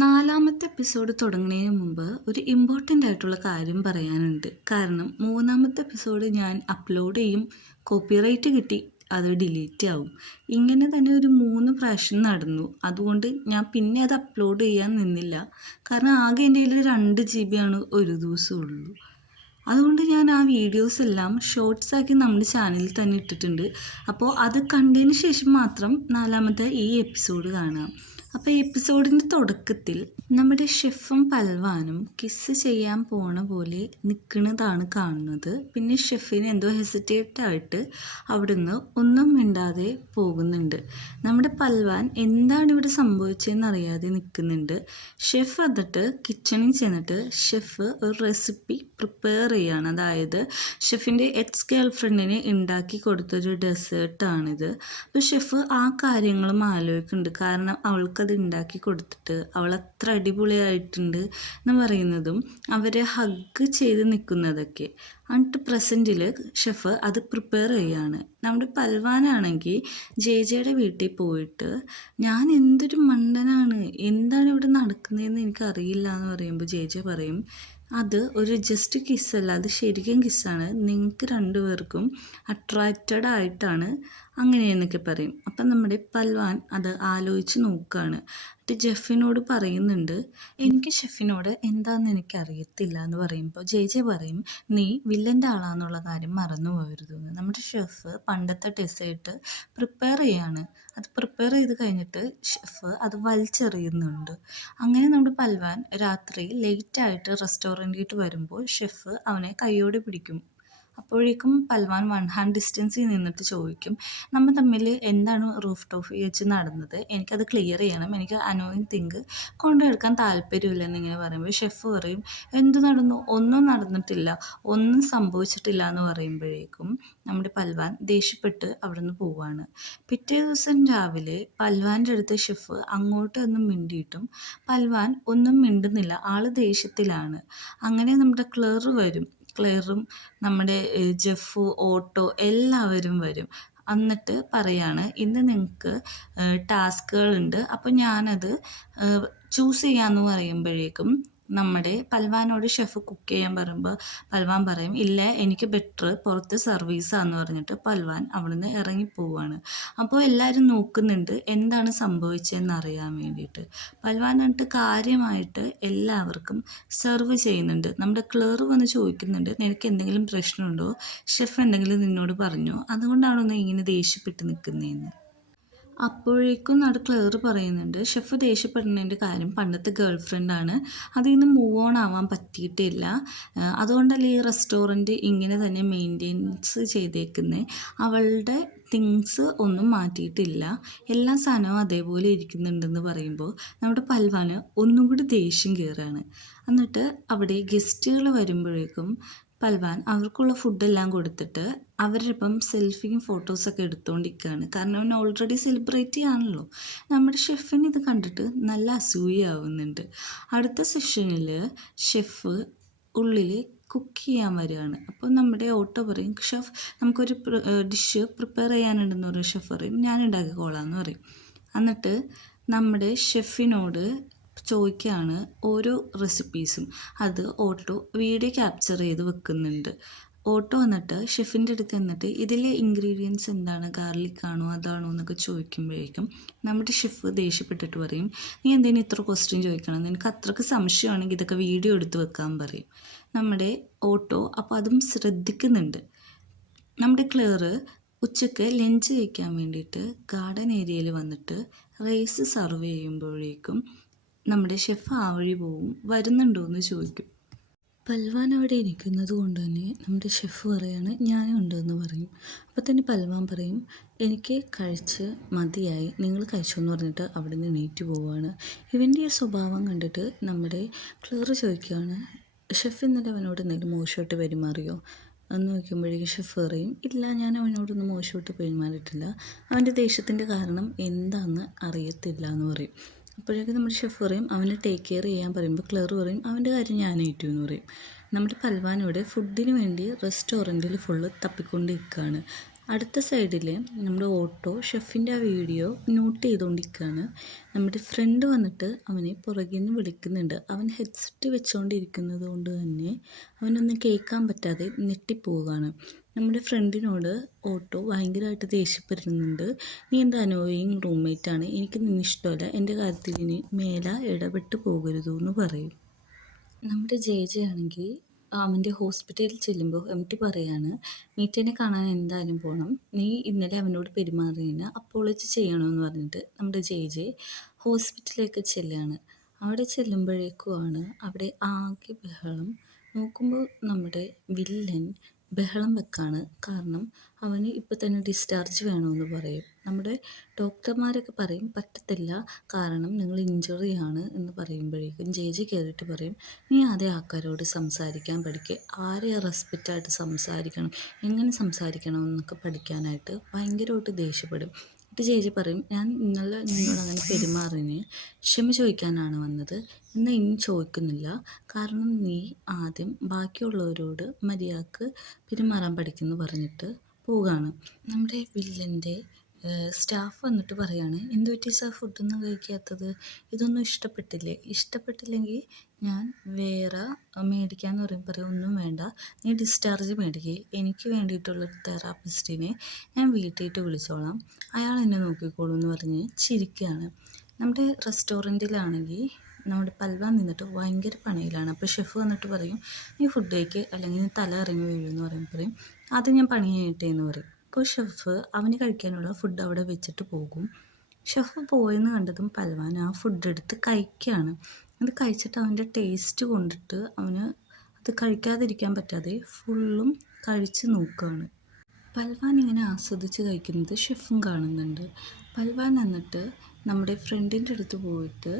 നാലാമത്തെ എപ്പിസോഡ് തുടങ്ങുന്നതിന് മുമ്പ് ഒരു ഇമ്പോർട്ടൻ്റ് ആയിട്ടുള്ള കാര്യം പറയാനുണ്ട്. കാരണം മൂന്നാമത്തെ എപ്പിസോഡ് ഞാൻ അപ്ലോഡ് ചെയ്യും, കോപ്പിറൈറ്റ് കിട്ടി അത് ഡിലീറ്റ് ആവും. ഇങ്ങനെ തന്നെ ഒരു 3 പ്രാവശ്യം നടന്നു. അതുകൊണ്ട് ഞാൻ പിന്നെ അത് അപ്ലോഡ് ചെയ്യാൻ നിന്നില്ല. കാരണം ആകെ എൻ്റെ കയ്യിൽ 2 GB ആണ് ഒരു ദിവസം ഉള്ളൂ. അതുകൊണ്ട് ഞാൻ ആ വീഡിയോസ് എല്ലാം ഷോർട്സ് ആക്കി നമ്മുടെ ചാനലിൽ തന്നെ ഇട്ടിട്ടുണ്ട്. അപ്പോൾ അത് കണ്ടതിന് ശേഷം മാത്രം നാലാമത്തെ ഈ എപ്പിസോഡ് കാണാം. അപ്പോൾ ഈ എപ്പിസോഡിൻ്റെ തുടക്കത്തിൽ നമ്മുടെ ഷെഫും പൽവാനും കിസ് ചെയ്യാൻ പോണ പോലെ നിൽക്കുന്നതാണ് കാണുന്നത്. പിന്നെ ഷെഫിന് എന്തോ ഹെസിറ്റേറ്റ് ആയിട്ട് അവിടുന്ന് ഒന്നും മിണ്ടാതെ പോകുന്നുണ്ട്. നമ്മുടെ പൽവാൻ എന്താണ് ഇവിടെ സംഭവിച്ചതെന്ന് അറിയാതെ നിൽക്കുന്നുണ്ട്. ഷെഫ് എന്നിട്ട് കിച്ചണിൽ ചെന്നിട്ട് ഷെഫ് ഒരു റെസിപ്പി പ്രിപ്പയർ ചെയ്യുകയാണ്. അതായത് ഷെഫിൻ്റെ എക്സ് ഗേൾ ഫ്രണ്ടിന് ഉണ്ടാക്കി കൊടുത്തൊരു ഡെസേർട്ടാണിത്. അപ്പോൾ ഷെഫ് ആ കാര്യങ്ങളും ആലോചിക്കുന്നുണ്ട്. കാരണം അവൾക്കത് ഉണ്ടാക്കി കൊടുത്തിട്ട് അവൾ അത്ര അടിപൊളിയായിട്ടുണ്ട് എന്ന് പറയുന്നതും അവരെ ഹഗ് ചെയ്ത് നിൽക്കുന്നതൊക്കെ. എന്നിട്ട് പ്രസൻറ്റിൽ ഷെഫ് അത് പ്രിപ്പയർ ചെയ്യുകയാണ്. നമ്മുടെ പൽവാനാണെങ്കിൽ ജെയുടെ വീട്ടിൽ പോയിട്ട് ഞാൻ എന്തൊരു മണ്ടനാണ്, എന്താണ് ഇവിടെ നടക്കുന്നതെന്ന് എനിക്കറിയില്ല എന്ന് പറയുമ്പോൾ ജെ പറയും അത് ഒരു ജസ്റ്റ് കിസ്സല്ല, അത് ശരിക്കും കിസ്സാണ്, നിങ്ങൾക്ക് രണ്ടുപേർക്കും അട്രാക്റ്റഡ് ആയിട്ടാണ് അങ്ങനെയെന്നൊക്കെ പറയും. അപ്പം നമ്മുടെ പൽവാൻ അത് ആലോചിച്ച് നോക്കുകയാണ്. എന്നിട്ട് ജെഫിനോട് പറയുന്നുണ്ട് എനിക്ക് ഷെഫിനോട് എന്താണെന്ന് എനിക്കറിയത്തില്ല എന്ന് പറയുമ്പോൾ ജെ പറയും നീ വില്ലൻ്റെ ആളാന്നുള്ള കാര്യം മറന്നു പോകരുത്. നമ്മുടെ ഷെഫ് പണ്ടത്തെ ഡെസേർട്ട് പ്രിപ്പയർ ചെയ്യാണ്. അത് പ്രിപ്പയർ ചെയ്ത് കഴിഞ്ഞിട്ട് ഷെഫ് അത് വലിച്ചെറിയുന്നുണ്ട്. അങ്ങനെ നമ്മുടെ പൽവാൻ രാത്രി ലേറ്റായിട്ട് റെസ്റ്റോറൻറ്റിൽ വരുമ്പോൾ ഷെഫ് അവനെ കൈയോടെ പിടിക്കും. അപ്പോഴേക്കും പൽവാൻ 1 ഹാൻഡ് ഡിസ്റ്റൻസിൽ നിന്നിട്ട് ചോദിക്കും നമ്മൾ തമ്മിൽ എന്താണ് റൂഫ് ടോപ്പ് വെച്ച് നടന്നത്, എനിക്കത് ക്ലിയർ ചെയ്യണം, എനിക്ക് അനോയിങ് തിങ്ക് കൊണ്ടുവെടുക്കാൻ താല്പര്യമില്ലെന്ന് ഇങ്ങനെ പറയുമ്പോൾ ഷെഫ് പറയും എന്ത് നടന്നു, ഒന്നും നടന്നിട്ടില്ല, ഒന്നും സംഭവിച്ചിട്ടില്ല എന്ന് പറയുമ്പോഴേക്കും നമ്മുടെ പൽവാൻ ദേഷ്യപ്പെട്ട് അവിടെ നിന്ന് പോവാണ്. പിറ്റേ ദിവസം രാവിലെ പൽവാൻ്റെ അടുത്ത് ഷെഫ് അങ്ങോട്ടൊന്നും മിണ്ടിയിട്ടും പൽവാൻ ഒന്നും മിണ്ടുന്നില്ല, ആള് ദേഷ്യത്തിലാണ്. അങ്ങനെ നമ്മുടെ ക്ലെയറും നമ്മുടെ ജെഫു, ഓട്ടോ എല്ലാവരും വരും. എന്നിട്ട് പറയാണ് ഇന്ന് നിങ്ങൾക്ക് ടാസ്കുകളുണ്ട്, അപ്പോൾ ഞാനത് ചൂസ് ചെയ്യാമെന്ന് പറയുമ്പോഴേക്കും നമ്മുടെ പൽവാനോട് ഷെഫ് കുക്ക് ചെയ്യാൻ പറയുമ്പോൾ പൽവാൻ പറയും ഇല്ല എനിക്ക് ബെറ്റർ പുറത്ത് സർവീസാന്ന് പറഞ്ഞിട്ട് പൽവാൻ അവിടെ നിന്ന് ഇറങ്ങിപ്പോവാണ്. അപ്പോൾ എല്ലാവരും നോക്കുന്നുണ്ട് എന്താണ് സംഭവിച്ചതെന്ന് അറിയാൻ വേണ്ടിയിട്ട്. പൽവാൻ എന്നിട്ട് കാര്യമായിട്ട് എല്ലാവർക്കും സെർവ് ചെയ്യുന്നുണ്ട്. നമ്മുടെ ക്ലെയർ വന്ന് ചോദിക്കുന്നുണ്ട് നിനക്ക് എന്തെങ്കിലും പ്രശ്നമുണ്ടോ, ഷെഫ് എന്തെങ്കിലും നിന്നോട് പറഞ്ഞോ, അതുകൊണ്ടാണോ നീ ഇങ്ങനെ ദേഷ്യപ്പെട്ട് നിൽക്കുന്നതെന്ന്. അപ്പോഴേക്കും നമ്മുടെ ക്ലെയർ പറയുന്നുണ്ട് ഷെഫ് ദേഷ്യപ്പെടുന്നതിൻ്റെ കാര്യം പണ്ടത്തെ ഗേൾ ഫ്രണ്ടാണ്, അതിൽ നിന്ന് മൂവ് ഓൺ ആവാൻ പറ്റിയിട്ടില്ല, അതുകൊണ്ടല്ലേ ഈ റെസ്റ്റോറൻറ്റ് ഇങ്ങനെ തന്നെ മെയിൻറ്റെയിൻസ് ചെയ്തേക്കുന്നത്, അവളുടെ തിങ്സ് ഒന്നും മാറ്റിയിട്ടില്ല, എല്ലാ സാധനവും അതേപോലെ ഇരിക്കുന്നുണ്ടെന്ന് പറയുമ്പോൾ നമ്മുടെ പൽവാന് ഒന്നും കൂടി ദേഷ്യം കയറാണ്. എന്നിട്ട് അവിടെ ഗസ്റ്റുകൾ വരുമ്പോഴേക്കും പൽവാൻ അവർക്കുള്ള ഫുഡെല്ലാം കൊടുത്തിട്ട് അവരിപ്പം സെൽഫിയും ഫോട്ടോസൊക്കെ എടുത്തുകൊണ്ടിരിക്കുകയാണ്. കാരണം അവൻ ഓൾറെഡി സെലിബ്രിറ്റി ആണല്ലോ. നമ്മുടെ ഷെഫിന് ഇത് കണ്ടിട്ട് നല്ല അസൂയാവുന്നുണ്ട്. അടുത്ത സെഷനിൽ ഷെഫ് ഉള്ളിൽ കുക്ക് ചെയ്യാൻ വരികയാണ്. അപ്പോൾ നമ്മുടെ ഓട്ടോ പറയും ഷെഫ് നമുക്കൊരു ഡിഷ് പ്രിപ്പയർ ചെയ്യാനുണ്ടെന്ന് പറയും. ഷെഫ് പറയും ഞാൻ ഉണ്ടാക്കിക്കോളാമെന്ന് പറയും. എന്നിട്ട് നമ്മുടെ ഷെഫിനോട് ചോദിക്കുകയാണ് ഓരോ റെസിപ്പീസും. അത് ഓട്ടോ വീഡിയോ ക്യാപ്ചർ ചെയ്ത് വെക്കുന്നുണ്ട്. ഓട്ടോ വന്നിട്ട് ഷെഫിൻ്റെ അടുത്ത് എന്നിട്ട് ഇതിലെ ഇൻഗ്രീഡിയൻസ് എന്താണ്, ഗാർലിക് ആണോ അതാണോ എന്നൊക്കെ ചോദിക്കുമ്പോഴേക്കും നമ്മുടെ ഷെഫ് ദേഷ്യപ്പെട്ടിട്ട് പറയും നീ എന്തിനാ ഇത്ര ക്വസ്റ്റ്യൻ ചോദിക്കണം, നിനക്ക് അത്രയ്ക്ക് സംശയമാണെങ്കിൽ ഇതൊക്കെ വീഡിയോ എടുത്ത് വെക്കാൻ പറയും. നമ്മുടെ ഓട്ടോ അപ്പോൾ അതും ശ്രദ്ധിക്കുന്നുണ്ട്. നമ്മുടെ ക്ലെയർ ഉച്ചയ്ക്ക് ലഞ്ച് കഴിക്കാൻ വേണ്ടിയിട്ട് ഗാർഡൻ ഏരിയയിൽ വന്നിട്ട് റൈസ് സർവ് ചെയ്യുമ്പോഴേക്കും നമ്മുടെ ഷെഫ് ആ വഴി പോവും, വരുന്നുണ്ടോ എന്ന് ചോദിക്കും. പൽവാൻ അവിടെ ഇരിക്കുന്നത് കൊണ്ട് തന്നെ നമ്മുടെ ഷെഫ് പറയാണ് ഞാനും ഉണ്ടെന്ന് പറയും. അപ്പോൾ തന്നെ പൽവാൻ പറയും എനിക്ക് കഴിച്ച് മതിയായി, നിങ്ങൾ കഴിച്ചു എന്ന് പറഞ്ഞിട്ട് അവിടെ നിന്ന് എണീറ്റ് പോവുകയാണ്. ഇവൻ്റെ ഈ സ്വഭാവം കണ്ടിട്ട് നമ്മുടെ ക്ലെയർ ചോദിക്കുകയാണ് ഷെഫ് ഇന്നലെ അവനോട് എന്തെങ്കിലും മോശമായിട്ട് പെരുമാറിയോ എന്ന് നോക്കുമ്പോഴേക്കും ഷെഫ് പറയും ഇല്ല ഞാൻ അവനോടൊന്നും മോശമായിട്ട് പെരുമാറിയിട്ടില്ല, അവൻ്റെ ദേഷ്യത്തിൻ്റെ കാരണം എന്താണെന്ന് അറിയത്തില്ല എന്ന് പറയും. അപ്പോഴേക്കും നമ്മുടെ ഷെഫ് പറയും അവനെ ടേക്ക് കെയർ ചെയ്യാൻ പറയുമ്പോൾ ക്ലെയർ പറയും അവൻ്റെ കാര്യം ഞാൻ ഏറ്റു എന്ന് പറയും. നമ്മുടെ പൽവാനോട് ഫുഡിന് വേണ്ടി റെസ്റ്റോറൻറ്റിൽ ഫുള്ള് തപ്പിക്കൊണ്ട് നിൽക്കുകയാണ്. അടുത്ത സൈഡിൽ നമ്മുടെ ഓട്ടോ ഷെഫിൻ്റെ ആ വീഡിയോ നോട്ട് ചെയ്തുകൊണ്ടിരിക്കുകയാണ്. നമ്മുടെ ഫ്രണ്ട് വന്നിട്ട് അവനെ പുറകിൽ നിന്ന് വിളിക്കുന്നുണ്ട്. അവൻ ഹെഡ്സെറ്റ് വെച്ചുകൊണ്ടിരിക്കുന്നത് കൊണ്ട് തന്നെ അവനൊന്നും കേൾക്കാൻ പറ്റാതെ ഞെട്ടിപ്പോവുകയാണ്. നമ്മുടെ ഫ്രണ്ടിനോട് ഓട്ടോ ഭയങ്കരമായിട്ട് ദേഷ്യപ്പെടുന്നുണ്ട്. നീ എൻ്റെ അനോയിങ് റൂംമേറ്റാണ്, എനിക്ക് നിന്നെ ഇഷ്ടമല്ല, എൻ്റെ കാര്യത്തിൽ ഇനി മേലെ ഇടപെട്ട് പോകരുത് എന്ന് പറയും. നമ്മുടെ ജെ ആണെങ്കിൽ അവൻ്റെ ഹോസ്പിറ്റലിൽ ചെല്ലുമ്പോൾ എംടി പറയാണ്, മീറ്റേനെ കാണാൻ എന്തായാലും പോകണം, നീ ഇന്നലെ അവനോട് പെരുമാറിയതിന് അപ്പോളജി ചെയ്യണമെന്ന് പറഞ്ഞിട്ട് നമ്മുടെ ജെ ഹോസ്പിറ്റലിലേക്ക് ചെല്ലുകയാണ്. അവിടെ ചെല്ലുമ്പോഴേക്കുമാണ് അവിടെ ആകെ ബഹളം. നോക്കുമ്പോൾ നമ്മുടെ വില്ലൻ ബഹളം വെക്കാണ്. കാരണം അവന് ഇപ്പോൾ തന്നെ ഡിസ്ചാർജ് വേണമെന്ന് പറയും. നമ്മുടെ ഡോക്ടർമാരൊക്കെ പറയും പറ്റത്തില്ല, കാരണം നിങ്ങൾ ഇഞ്ചുറി ആണ് എന്ന് പറയുമ്പോഴേക്കും ജെ കയറിയിട്ട് പറയും, നീ ആദ്യം ആൾക്കാരോട് സംസാരിക്കാൻ പഠിക്കുക, ആരെ റെസ്പെക്റ്റായിട്ട് സംസാരിക്കണം, എങ്ങനെ സംസാരിക്കണം എന്നൊക്കെ പഠിക്കാനായിട്ട് ഭയങ്കരമായിട്ട് ദേഷ്യപ്പെടും. എന്നിട്ട് ജെ പറയും, ഞാൻ ഇന്നലെ നിന്നോട് അങ്ങനെ പെരുമാറിന് ക്ഷമ ചോദിക്കാനാണ് വന്നത്, എന്നാൽ ഇനി ചോദിക്കുന്നില്ല, കാരണം നീ ആദ്യം ബാക്കിയുള്ളവരോട് മര്യാദക്ക് പെരുമാറാൻ പഠിക്കുമെന്ന് പറഞ്ഞിട്ട് പോവുകയാണ്. നമ്മുടെ വില്ലൻ്റെ സ്റ്റാഫ് വന്നിട്ട് പറയാണ്, എന്ത് പറ്റി സാർ ഫുഡൊന്നും കഴിക്കാത്തത്, ഇതൊന്നും ഇഷ്ടപ്പെട്ടില്ലേ, ഇഷ്ടപ്പെട്ടില്ലെങ്കിൽ ഞാൻ വേറെ മേടിക്കാമെന്ന് പറയുമ്പോൾ ഒന്നും വേണ്ട, നീ ഡിസ്ചാർജ് മേടിക്കുക, എനിക്ക് വേണ്ടിയിട്ടുള്ളൊരു തെറാപ്പിസ്റ്റിനെ ഞാൻ വീട്ടിലേക്ക് വിളിച്ചോളാം, അയാൾ എന്നെ നോക്കിക്കോളൂ എന്ന് പറഞ്ഞ് ചിരിക്കുകയാണ്. നമ്മുടെ റെസ്റ്റോറൻറ്റിലാണെങ്കിൽ നമ്മുടെ പൽവാൻ നിന്നിട്ട് ഭയങ്കര പണിയിലാണ്. അപ്പോൾ ഷെഫ് വന്നിട്ട് പറയും, നീ ഫുഡ് കഴിക്കുക, അല്ലെങ്കിൽ നീ തല ഇറങ്ങി വീഴുമെന്ന് പറയും. അത് ഞാൻ പണി ചെയ്യട്ടെ എന്ന് പറയും. അപ്പോൾ ഷെഫ് അവന് കഴിക്കാനുള്ള ഫുഡ് അവിടെ വെച്ചിട്ട് പോകും. ഷെഫ് പോയെന്ന് കണ്ടതും പൽവാൻ ആ ഫുഡ് എടുത്ത് കഴിക്കുകയാണ്. അത് കഴിച്ചിട്ട് അവൻ്റെ ടേസ്റ്റ് കൊണ്ടിട്ട് അവന് അത് കഴിക്കാതിരിക്കാൻ പറ്റാതെ ഫുള്ളും കഴിച്ച് നോക്കുകയാണ്. പൽവാൻ ഇങ്ങനെ ആസ്വദിച്ച് കഴിക്കുന്നത് ഷെഫും കാണുന്നുണ്ട്. പൽവാൻ എന്നിട്ട് നമ്മുടെ ഫ്രണ്ടിൻ്റെ അടുത്ത് പോയിട്ട്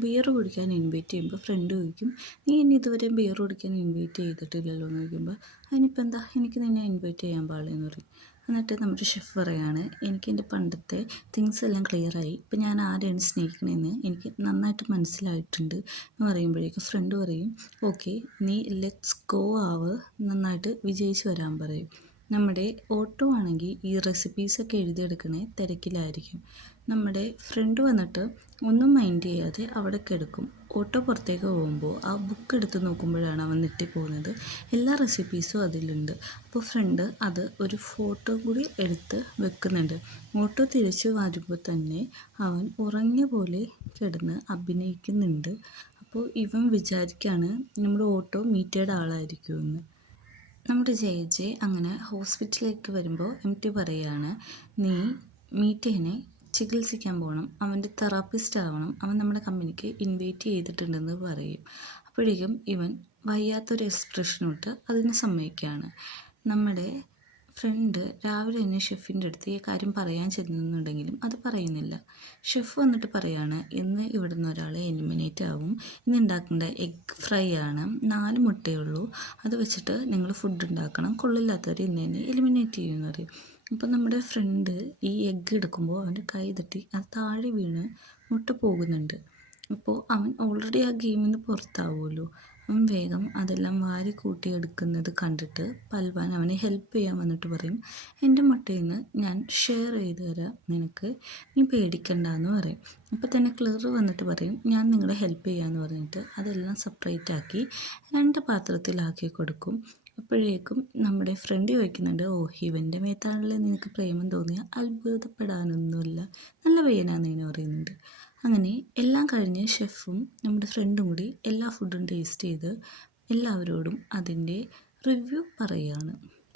ബിയർ കുടിക്കാൻ ഇൻവൈറ്റ് ചെയ്യുമ്പോൾ ഫ്രണ്ട് ചോദിക്കും, നീ എന്നെ ഇതുവരെ ബിയർ കുടിക്കാൻ ഇൻവൈറ്റ് ചെയ്തിട്ടില്ലല്ലോ എന്ന് ചോദിക്കുമ്പോൾ, അതിനിപ്പോൾ എന്താ, എനിക്ക് നിന്നെ ഇൻവൈറ്റ് ചെയ്യാൻ പാടില്ലെന്ന് പറയും. എന്നിട്ട് നമ്മുടെ ഷെഫ് പറയാണ്, എനിക്ക് എൻ്റെ പണ്ടത്തെ തിങ്സ് എല്ലാം ക്ലിയറായി, ഇപ്പം ഞാൻ ആരെയാണ് സ്നേഹിക്കണമെന്ന് എനിക്ക് നന്നായിട്ട് മനസ്സിലായിട്ടുണ്ട് എന്ന് പറയുമ്പോഴേക്കും ഫ്രണ്ട് പറയും, ഓക്കെ നീ ലെറ്റ്സ് ഗോ ആവ്, നന്നായിട്ട് വിജയിച്ച് വരാൻ പറയും. നമ്മുടെ ഓട്ടോ ആണെങ്കിൽ ഈ റെസിപ്പീസൊക്കെ എഴുതിയെടുക്കണേ തിരക്കിലായിരിക്കും. നമ്മുടെ ഫ്രണ്ട് വന്നിട്ട് ഒന്നും മൈൻഡ് ചെയ്യാതെ അവിടെ കിടക്കും. ഓട്ടോ പുറത്തേക്ക് പോകുമ്പോൾ ആ ബുക്ക് എടുത്ത് നോക്കുമ്പോഴാണ് അവൻ ഞെട്ടിപ്പോകുന്നത്. എല്ലാ റെസിപ്പീസും അതിലുണ്ട്. അപ്പോൾ ഫ്രണ്ട് അത് ഒരു ഫോട്ടോ കൂടി എടുത്ത് വെക്കുന്നുണ്ട്. ഓട്ടോ തിരിച്ച് വരുമ്പോൾ തന്നെ അവൻ ഉറങ്ങിയ പോലെ കിടന്ന് അഭിനയിക്കുന്നുണ്ട്. അപ്പോൾ ഇവൻ വിചാരിക്കുകയാണ് നമ്മുടെ ഓട്ടോ മീറ്റയുടെ ആളായിരിക്കുമെന്ന്. നമ്മുടെ ജെ അങ്ങനെ ഹോസ്പിറ്റലിലേക്ക് വരുമ്പോൾ എംടി പറയുകയാണ്, നീ മീറ്റേനെ ചികിത്സിക്കാൻ പോകണം, അവൻ്റെ തെറാപ്പിസ്റ്റ് ആവണം, അവൻ നമ്മുടെ കമ്പനിക്ക് ഇൻവൈറ്റ് ചെയ്തിട്ടുണ്ടെന്ന് പറയും. അപ്പോഴേക്കും ഇവൻ വയ്യാത്തൊരു എക്സ്പ്രഷനോട്ട് അതിന് സമ്മതിക്കുകയാണ്. നമ്മുടെ ഫ്രണ്ട് രാവിലെ തന്നെ ഷെഫിൻ്റെ അടുത്ത് ഈ കാര്യം പറയാൻ ചെന്നുണ്ടെങ്കിലും അത് പറയുന്നില്ല. ഷെഫ് വന്നിട്ട് പറയാണ്, ഇന്ന് ഇവിടുന്ന് ഒരാൾ എലിമിനേറ്റ് ആവും, ഇന്ന് ഉണ്ടാക്കേണ്ട എഗ് ഫ്രൈ ആണ്, 4 മുട്ടയുള്ളൂ, അത് വെച്ചിട്ട് നിങ്ങൾ ഫുഡ് ഉണ്ടാക്കണം, കൊള്ളില്ലാത്തവർ ഇന്ന് തന്നെ എലിമിനേറ്റ് ചെയ്യുമെന്ന് പറയും. അപ്പം നമ്മുടെ ഫ്രണ്ട് ഈ എഗ്ഗ് എടുക്കുമ്പോൾ അവൻ്റെ കൈ തട്ടി അത് താഴെ വീണ് മുട്ട പോകുന്നുണ്ട്. അപ്പോൾ അവൻ ഓൾറെഡി ആ ഗെയിമിൽ നിന്ന് പുറത്താവുമല്ലോ. അവൻ വേഗം അതെല്ലാം വാരി കൂട്ടി എടുക്കുന്നത് കണ്ടിട്ട് പൽവാൻ അവനെ ഹെൽപ്പ് ചെയ്യാൻ വന്നിട്ട് പറയും, എൻ്റെ മുട്ടയിൽ നിന്ന് ഞാൻ ഷെയർ ചെയ്ത് തരാം നിനക്ക്, നീ പേടിക്കണ്ട എന്ന് പറയും. അപ്പോൾ തന്നെ ക്ലിയർ വന്നിട്ട് പറയും, ഞാൻ നിങ്ങളെ ഹെൽപ്പ് ചെയ്യാമെന്ന് പറഞ്ഞിട്ട് അതെല്ലാം സെപ്പറേറ്റ് ആക്കി 2 പാത്രത്തിലാക്കി കൊടുക്കും. അപ്പോഴേക്കും നമ്മുടെ ഫ്രണ്ട് ചോദിക്കുന്നുണ്ട്, ഓ ഇവൻ്റെ മേത്താണല്ലേ നിനക്ക് പ്രേമം തോന്നിയ, അത്ഭുതപ്പെടാനൊന്നുമില്ല, നല്ല പയ്യനാന്ന് ഇങ്ങനെ പറയുന്നുണ്ട്. അങ്ങനെ എല്ലാം കഴിഞ്ഞ് ഷെഫും നമ്മുടെ ഫ്രണ്ടും കൂടി എല്ലാ ഫുഡും ടേസ്റ്റ് ചെയ്ത് എല്ലാവരോടും അതിൻ്റെ റിവ്യൂ പറയുകയാണ്.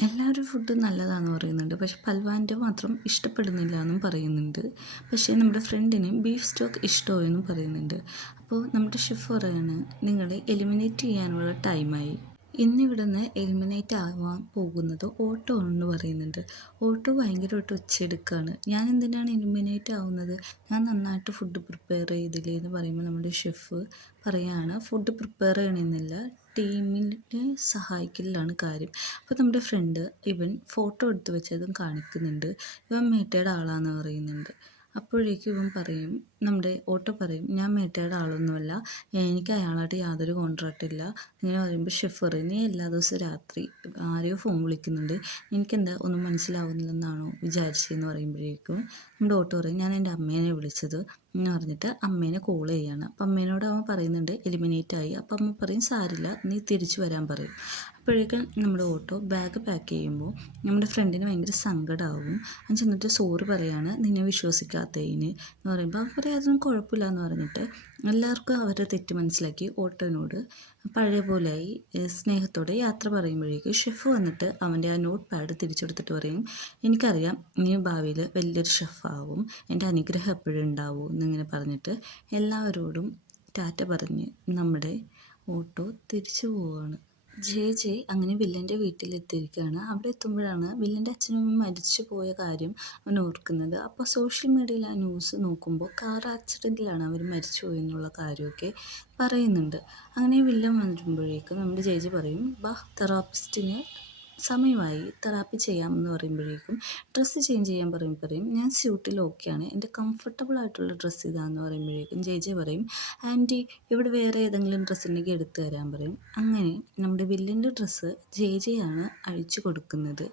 എല്ലാവരും ഫുഡ് നല്ലതാണെന്ന് പറയുന്നുണ്ട്, പക്ഷെ പൽവാൻ്റെ മാത്രം ഇഷ്ടപ്പെടുന്നില്ല എന്നും പറയുന്നുണ്ട്. പക്ഷേ നമ്മുടെ ഫ്രണ്ടിന് ബീഫ് സ്റ്റോക്ക് ഇഷ്ടമായെന്നും പറയുന്നുണ്ട്. അപ്പോൾ നമ്മുടെ ഷെഫ് പറയാണ്, നിങ്ങളെ എലിമിനേറ്റ് ചെയ്യാനുള്ള ടൈമായി, ഇന്നിവിടുന്ന് എലിമിനേറ്റ് ആവാൻ പോകുന്നത് ഓട്ടോ എന്ന് പറയുന്നുണ്ട്. ഓട്ടോ ഭയങ്കരമായിട്ട് ഒച്ചയെടുക്കുകയാണ്, ഞാൻ എന്തിനാണ് എലിമിനേറ്റ് ആവുന്നത്, ഞാൻ നന്നായിട്ട് ഫുഡ് പ്രിപ്പയർ ചെയ്തില്ലേ എന്ന് പറയുമ്പോൾ നമ്മുടെ ഷെഫ് പറയുകയാണ്, ഫുഡ് പ്രിപ്പയർ ചെയ്യണമെന്നില്ല, ടീമിനെ സഹായിക്കലാണ് കാര്യം. അപ്പോൾ നമ്മുടെ ഫ്രണ്ട് ഇവൻ ഫോട്ടോ എടുത്ത് വെച്ചതും കാണിക്കുന്നുണ്ട്, ഇവൻ മീറ്റയുടെ ആളാണെന്ന് പറയുന്നുണ്ട്. അപ്പോഴേക്കും ഇവൻ പറയും, നമ്മുടെ ഓട്ടോ പറയും, ഞാൻ മേട്ടയുടെ ആളൊന്നുമല്ല, എനിക്ക് അയാളായിട്ട് യാതൊരു കോൺട്രാക്റ്റും ഇല്ല. ഇങ്ങനെ പറയുമ്പോൾ ഷെഫ് പറയും, നീ എല്ലാ ദിവസവും രാത്രി ആരെയോ ഫോൺ വിളിക്കുന്നുണ്ട്, എനിക്കെന്താ ഒന്നും മനസ്സിലാവുന്നില്ലെന്നാണോ വിചാരിച്ചതെന്ന് പറയുമ്പോഴേക്കും നമ്മുടെ ഓട്ടോ പറയും, ഞാൻ എൻ്റെ അമ്മേനെ വിളിച്ചത് എന്ന് പറഞ്ഞിട്ട് അമ്മേനെ കോൾ ചെയ്യാണ്. അപ്പം അമ്മേനോട് അവൻ പറയുന്നുണ്ട് എലിമിനേറ്റ് ആയി. അപ്പം അമ്മ പറയും, സാരില്ല, നീ തിരിച്ചു വരാൻ പറയും. അപ്പോഴേക്കും നമ്മുടെ ഓട്ടോ ബാഗ് പാക്ക് ചെയ്യുമ്പോൾ നമ്മുടെ ഫ്രണ്ടിന് ഭയങ്കര സങ്കടമാവും. അവൻ ചെന്നിട്ട് സോറി പറയാണ്, നിന്നെ വിശ്വസിക്കാത്തതിന് എന്ന് പറയുമ്പോൾ അവൻ പറയും അതൊന്നും കുഴപ്പമില്ല എന്ന് പറഞ്ഞിട്ട് എല്ലാവർക്കും അവരുടെ തെറ്റ് മനസ്സിലാക്കി ഓട്ടോനോട് പഴയ പോലെയായി സ്നേഹത്തോടെ യാത്ര പറയുമ്പോഴേക്കും ഷെഫ് വന്നിട്ട് അവൻ്റെ ആ നോട്ട് പാഡ് തിരിച്ചെടുത്തിട്ട് പറയും, എനിക്കറിയാം നീ ഭാവിയിൽ വലിയൊരു ഷെഫാവും, എൻ്റെ അനുഗ്രഹം എപ്പോഴും ഉണ്ടാവും എന്നിങ്ങനെ പറഞ്ഞിട്ട് എല്ലാവരോടും ടാറ്റ പറഞ്ഞ് നമ്മുടെ ഓട്ടോ തിരിച്ചു പോവുകയാണ്. ജെ അങ്ങനെ വില്ലൻ്റെ വീട്ടിലെത്തിയിരിക്കുകയാണ്. അവിടെ എത്തുമ്പോഴാണ് വില്ലൻ്റെ അച്ഛനും മരിച്ചു പോയ കാര്യം അവൻ ഓർക്കുന്നത്. അപ്പോൾ സോഷ്യൽ മീഡിയയിൽ ആ ന്യൂസ് നോക്കുമ്പോൾ കാർ ആക്സിഡൻറ്റിലാണ് അവർ മരിച്ചു പോയെന്നുള്ള കാര്യമൊക്കെ പറയുന്നുണ്ട്. അങ്ങനെ വില്ലൻ വരുമ്പോഴേക്കും നമ്മുടെ ജെ പറയും, ബാ തെറാപ്പിസ്റ്റിന് സമയമായി, തെറാപ്പി ചെയ്യാമെന്ന് പറയുമ്പോഴേക്കും ഡ്രസ്സ് ചേഞ്ച് ചെയ്യാൻ പറയും, ഞാൻ സ്യൂട്ടിൽ ഓക്കെയാണ്, എൻ്റെ കംഫർട്ടബിൾ ആയിട്ടുള്ള ഡ്രസ്സ് ഇതാന്ന് പറയുമ്പോഴേക്കും ജെ പറയും, ആൻറ്റി ഇവിടെ വേറെ ഏതെങ്കിലും ഡ്രസ്സ് ഉണ്ടെങ്കിൽ എടുത്തു തരാൻ പറയും. അങ്ങനെ നമ്മുടെ വില്ലൻ്റെ ഡ്രസ്സ് ജെയാണ് അഴിച്ചു കൊടുക്കുന്നത്.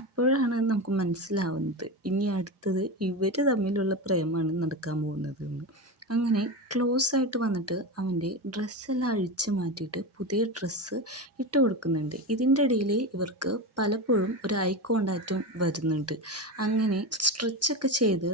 അപ്പോഴാണ് നമുക്ക് മനസ്സിലാവുന്നത് ഇനി അടുത്തത് ഇവർ തമ്മിലുള്ള പ്രേമമാണ് നടക്കാൻ പോകുന്നത് എന്ന്. അങ്ങനെ ക്ലോസ് ആയിട്ട് വന്നിട്ട് അവൻ്റെ ഡ്രസ്സെല്ലാം അഴിച്ചു മാറ്റിയിട്ട് പുതിയ ഡ്രസ്സ് ഇട്ട് കൊടുക്കുന്നുണ്ട്. ഇതിൻ്റെ ഇടയിൽ ഇവർക്ക് പലപ്പോഴും ഒരു ഐ കോണ്ടാക്റ്റും വരുന്നുണ്ട്. അങ്ങനെ സ്ട്രെച്ചൊക്കെ ചെയ്ത്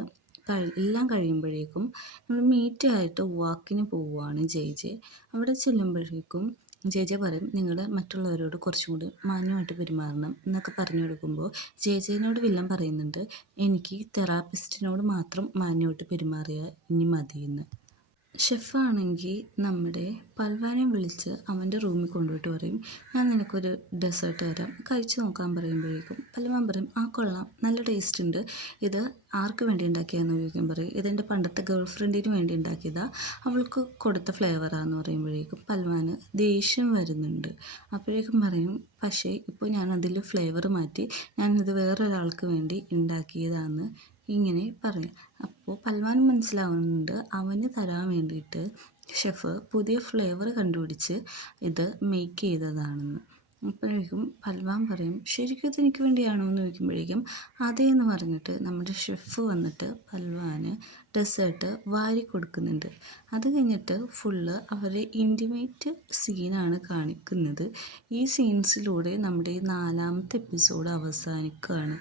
എല്ലാം കഴിയുമ്പോഴേക്കും നമ്മൾ മീറ്റ് ആയിട്ട് വാക്കിന് പോവുകയാണ് ജെ. അവിടെ ചെല്ലുമ്പോഴേക്കും ജെ പറയും, നിങ്ങൾ മറ്റുള്ളവരോട് കുറച്ചും കൂടി മാന്യമായിട്ട് പെരുമാറണം എന്നൊക്കെ പറഞ്ഞു കൊടുക്കുമ്പോൾ ജെനോട് വില്ലൻ പറയുന്നുണ്ട്, എനിക്ക് തെറാപ്പിസ്റ്റിനോട് മാത്രം മാന്യമായിട്ട് പെരുമാറിയാൽ ഇനി മതിയെന്ന്. ഷെഫാണെങ്കിൽ നമ്മുടെ പൽവാനെ വിളിച്ച് അവൻ്റെ റൂമിൽ കൊണ്ടുപോയിട്ട് പറയും, ഞാൻ നിനക്കൊരു ഡെസേർട്ട് തരാം, കഴിച്ചു നോക്കാൻ പറയുമ്പോഴേക്കും പൽവാൻ പറയും, ആ കൊള്ളാം, നല്ല ടേസ്റ്റ് ഉണ്ട്, ഇത് ആർക്ക് വേണ്ടി ഉണ്ടാക്കിയതെന്ന് ചോദിക്കാൻ പറയും, ഇതെൻ്റെ പണ്ടത്തെ ഗേൾ ഫ്രണ്ടിന് വേണ്ടി ഉണ്ടാക്കിയതാണ്, അവൾക്ക് കൊടുത്ത ഫ്ലേവറാന്ന് പറയുമ്പോഴേക്കും പൽവാന് ദേഷ്യം വരുന്നുണ്ട്. അപ്പോഴേക്കും പറയും, പക്ഷേ ഇപ്പോൾ ഞാൻ അതിൽ ഫ്ലേവർ മാറ്റി, ഞാനിത് വേറൊരാൾക്ക് വേണ്ടി ഉണ്ടാക്കിയതാണെന്ന് ഇങ്ങനെ പറയും. അപ്പോൾ പൽവാൻ മനസ്സിലാവുന്നുണ്ട് അവന് തരാൻ വേണ്ടിയിട്ട് ഷെഫ് പുതിയ ഫ്ലേവർ കണ്ടുപിടിച്ച് ഇത് മേക്ക് ചെയ്തതാണെന്ന്. അപ്പോഴേക്കും പൽവാൻ പറയും, ശരിക്കും ഇതെനിക്ക് വേണ്ടിയാണോ എന്ന് ചോദിക്കുമ്പോഴേക്കും അതേന്ന് പറഞ്ഞിട്ട് നമ്മുടെ ഷെഫ് വന്നിട്ട് പൽവാന് ഡെസേർട്ട് വാരി കൊടുക്കുന്നുണ്ട്. അത് കഴിഞ്ഞിട്ട് ഫുള്ള് അവരെ ഇൻറ്റിമേറ്റ് സീനാണ് കാണിക്കുന്നത്. ഈ സീൻസിലൂടെ നമ്മുടെ ഈ 4ാമത്തെ എപ്പിസോഡ് അവസാനിക്കുകയാണ്.